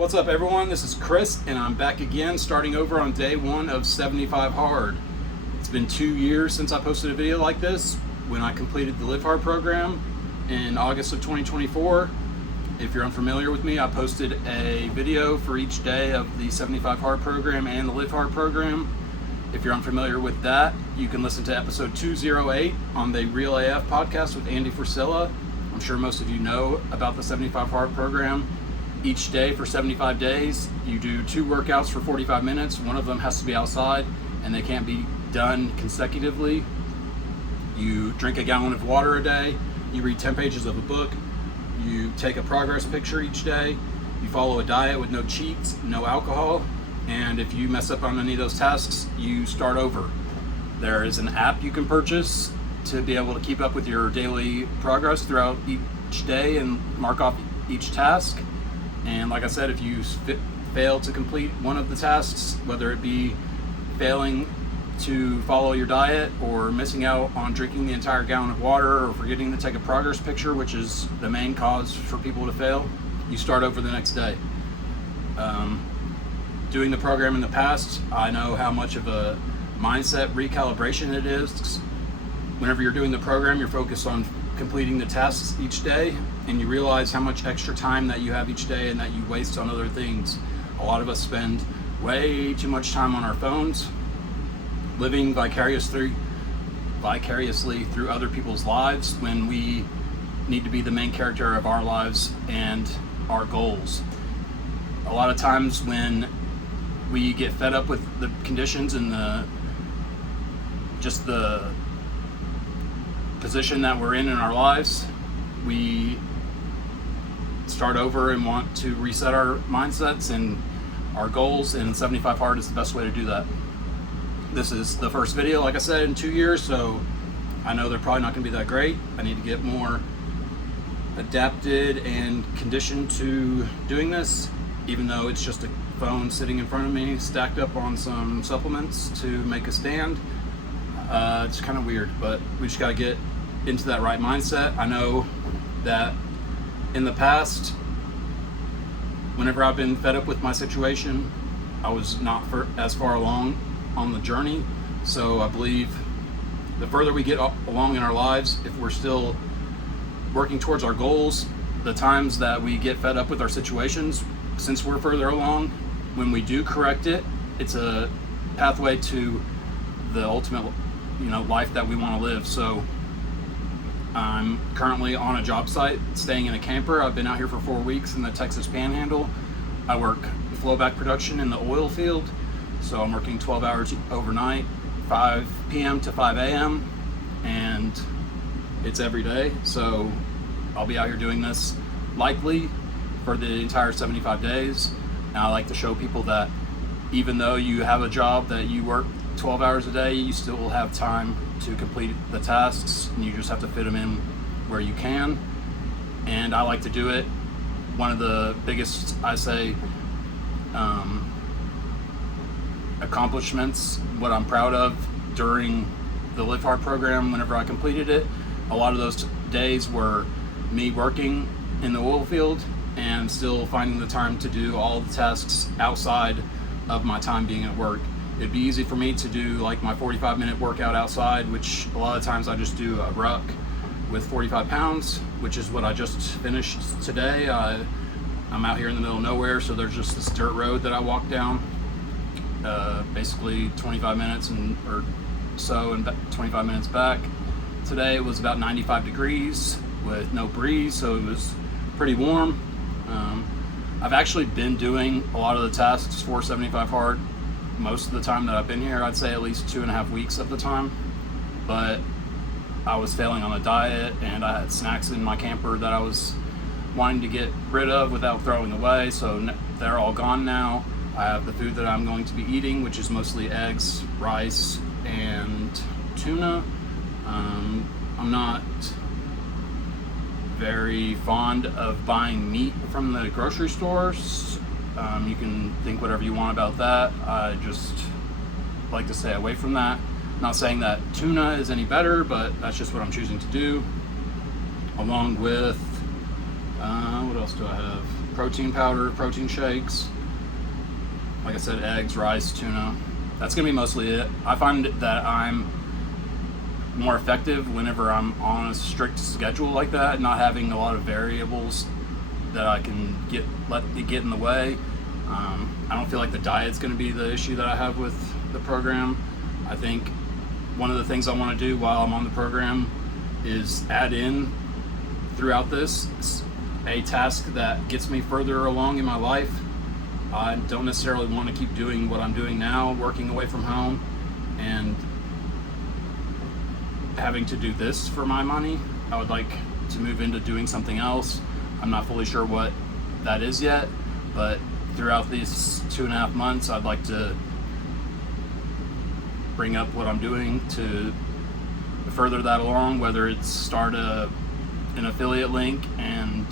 What's up, everyone? This is Chris, and I'm back again, starting over on day one of 75 Hard. It's been 2 years since I posted a video like this, when I completed the Live Hard program in August of 2024. If you're unfamiliar with me, I posted a video for each day of the 75 Hard program and the Live Hard program. If you're unfamiliar with that, you can listen to episode 208 on the RealAF podcast with Andy Frisella. I'm sure most of you know about the 75 Hard program. Each day for 75 days, you do 2 workouts for 45 minutes. One of them has to be outside, and they can't be done consecutively. You drink a gallon of water a day. You read 10 pages of a book. You take a progress picture each day. You follow a diet with no cheats, no alcohol. And if you mess up on any of those tasks, you start over. There is an app you can purchase to be able to keep up with your daily progress throughout each day and mark off each task. And like I said, if you fail to complete one of the tasks, whether it be failing to follow your diet or missing out on drinking the entire gallon of water or forgetting to take a progress picture, which is the main cause for people to fail, you start over the next day. Doing the program in the past, I know how much of a mindset recalibration it is. Whenever you're doing the program, you're focused on completing the tasks each day, and you realize how much extra time that you have each day and that you waste on other things. A lot of us spend way too much time on our phones, living vicariously through other people's lives when we need to be the main character of our lives and our goals. A lot of times when we get fed up with the conditions and the position that we're in our lives, we start over and want to reset our mindsets and our goals, and 75 Hard is the best way to do that. This is the first video, like I said, in 2 years, so I know they're probably not going to be that great. I need to get more adapted and conditioned to doing this, even though it's just a phone sitting in front of me stacked up on some supplements to make a stand. It's kind of weird, but we just got to get into that right mindset. I know that in the past, whenever I've been fed up with my situation, I was not as far along on the journey. So I believe the further we get along in our lives, if we're still working towards our goals, the times that we get fed up with our situations, since we're further along, when we do correct it, it's a pathway to the ultimate, life that we want to live. So I'm currently on a job site, staying in a camper. I've been out here for 4 weeks in the Texas Panhandle. I work flowback production in the oil field, so I'm working 12 hours overnight, 5 p.m. to 5 a.m., and it's every day. So I'll be out here doing this likely for the entire 75 days. And I like to show people that even though you have a job that you work 12 hours a day, you still will have time to complete the tasks, and you just have to fit them in where you can. And I like to do it. One of the biggest, I say, accomplishments, what I'm proud of during the Live Hard program, whenever I completed it, a lot of those days were me working in the oil field and still finding the time to do all the tasks outside of my time being at work. It'd be easy for me to do like my 45-minute workout outside, which a lot of times I just do a ruck with 45 pounds, which is what I just finished today. I'm out here in the middle of nowhere, so there's just this dirt road that I walk down, basically 25 minutes or so, and 25 minutes back. Today it was about 95 degrees with no breeze, so it was pretty warm. I've actually been doing a lot of the tasks for 75 Hard most of the time that I've been here. I'd say at least 2.5 weeks of the time, but I was failing on a diet, and I had snacks in my camper that I was wanting to get rid of without throwing away, so they're all gone now. I have the food that I'm going to be eating, which is mostly eggs, rice, and tuna. I'm not very fond of buying meat from the grocery stores. You can think whatever you want about that. I just like to stay away from that. Not saying that tuna is any better, but that's just what I'm choosing to do. Along with, what else do I have? protein powder, protein shakes, like I said, eggs, rice, tuna. That's gonna be mostly it. I find that I'm more effective whenever I'm on a strict schedule like that, not having a lot of variables that I can let it get in the way. I don't feel like the diet's gonna be the issue that I have with the program. I think one of the things I wanna do while I'm on the program is add in throughout this a task that gets me further along in my life. I don't necessarily want to keep doing what I'm doing now, working away from home and having to do this for my money. I would like to move into doing something else. I'm not fully sure what that is yet, but throughout these 2.5 months, I'd like to bring up what I'm doing to further that along, whether it's start an affiliate link and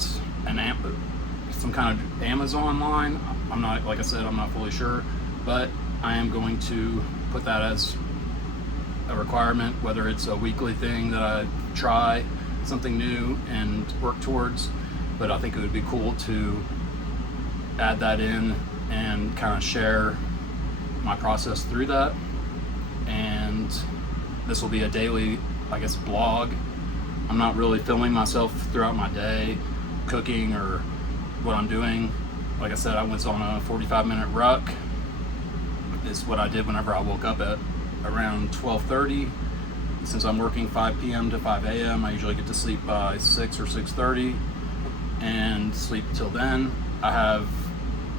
some kind of Amazon line. I'm not, like I said, I'm not fully sure, but I am going to put that as a requirement, whether it's a weekly thing that I try something new and work towards. But I think it would be cool to add that in and kind of share my process through that. And this will be a daily, I guess, blog. I'm not really filming myself throughout my day, cooking or what I'm doing. Like I said, I was on a 45-minute ruck. This is what I did whenever I woke up at around 12:30. Since I'm working 5 p.m. to 5 a.m., I usually get to sleep by 6 or 6:30 and sleep till then. I have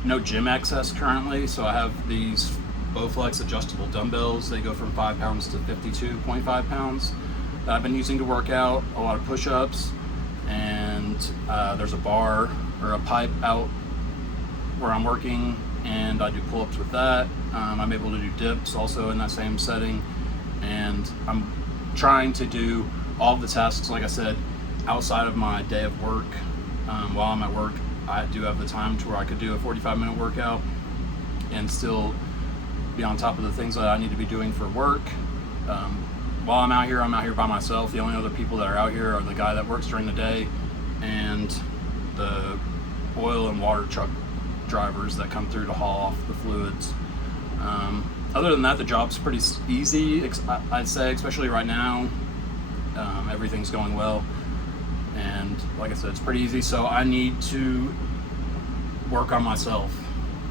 no gym access currently, so I have these Bowflex adjustable dumbbells. They go from 5 pounds to 52.5 pounds that I've been using to work out, a lot of push-ups, and there's a bar or a pipe out where I'm working, and I do pull-ups with that. I'm able to do dips also in that same setting, and I'm trying to do all the tasks, like I said, outside of my day of work. While I'm at work, I do have the time to where I could do a 45-minute workout and still be on top of the things that I need to be doing for work. While I'm out here by myself. The only other people that are out here are the guy that works during the day and the oil and water truck drivers that come through to haul off the fluids. Other than that, the job's pretty easy, I'd say, especially right now. Everything's going well, and like I said, it's pretty easy, so I need to work on myself.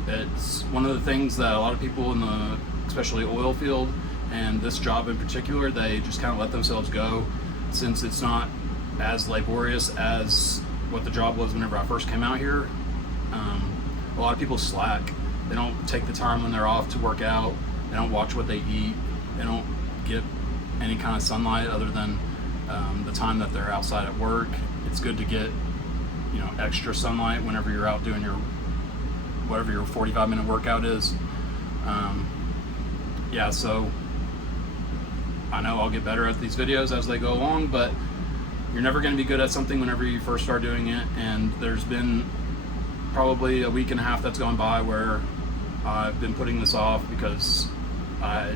It's one of the things that a lot of people in the, especially oil field, and this job in particular, they just kind of let themselves go, since it's not as laborious as what the job was whenever I first came out here. A lot of people slack. They don't take the time when they're off to work out. They don't watch what they eat. They don't get any kind of sunlight other than the time that they're outside at work. It's good to get, extra sunlight whenever you're out doing whatever your 45-minute workout is. So I know I'll get better at these videos as they go along, but you're never going to be good at something whenever you first start doing it. And there's been probably a week and a half that's gone by where I've been putting this off because I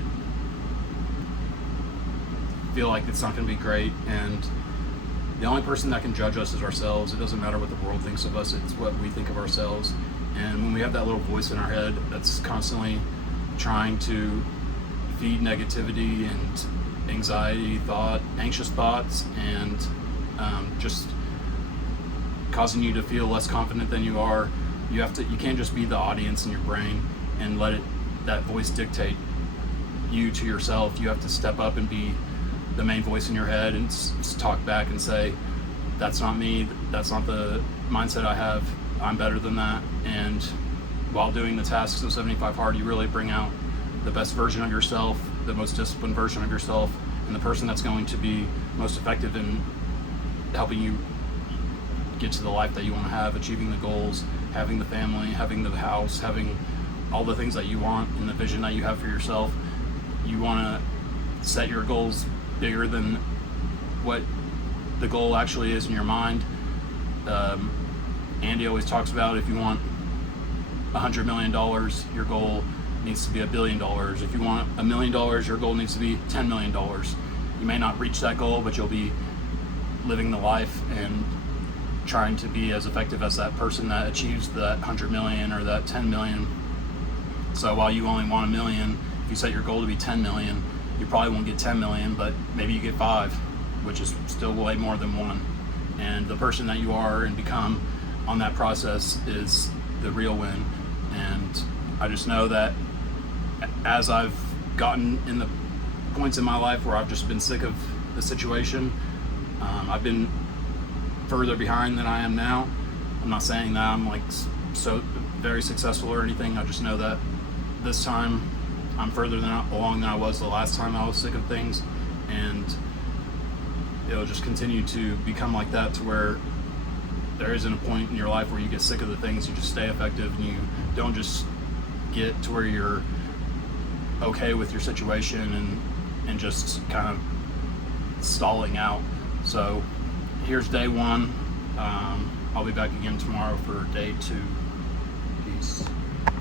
feel like it's not going to be great, and the only person that can judge us is ourselves. It doesn't matter what the world thinks of us, it's what we think of ourselves. And when we have that little voice in our head that's constantly trying to feed negativity and anxiety, anxious thoughts, and just causing you to feel less confident than you are, you can't just be the audience in your brain and let that voice dictate you to yourself. You have to step up and be the main voice in your head and talk back and say, that's not me, that's not the mindset I have, I'm better than that. And while doing the tasks of 75 Hard, you really bring out the best version of yourself, the most disciplined version of yourself, and the person that's going to be most effective in helping you get to the life that you want to have, achieving the goals, having the family, having the house, having all the things that you want and the vision that you have for yourself. You want to set your goals bigger than what the goal actually is in your mind. Andy always talks about, if you want $100 million, your goal needs to be $1 billion. If you want $1 million, your goal needs to be $10 million. You may not reach that goal, but you'll be living the life and trying to be as effective as that person that achieves that 100 million or that 10 million. So while you only want 1 million, if you set your goal to be 10 million, you probably won't get 10 million, but maybe you get 5, which is still way more than 1. And the person that you are and become on that process is the real win. And I just know that as I've gotten in the points in my life where I've just been sick of the situation, I've been further behind than I am now. I'm not saying that I'm like so very successful or anything. I just know that this time I'm further along than I was the last time I was sick of things, and it'll just continue to become like that to where there isn't a point in your life where you get sick of the things. You just stay effective, and you don't just get to where you're okay with your situation and just kind of stalling out. So here's day 1. I'll be back again tomorrow for day 2.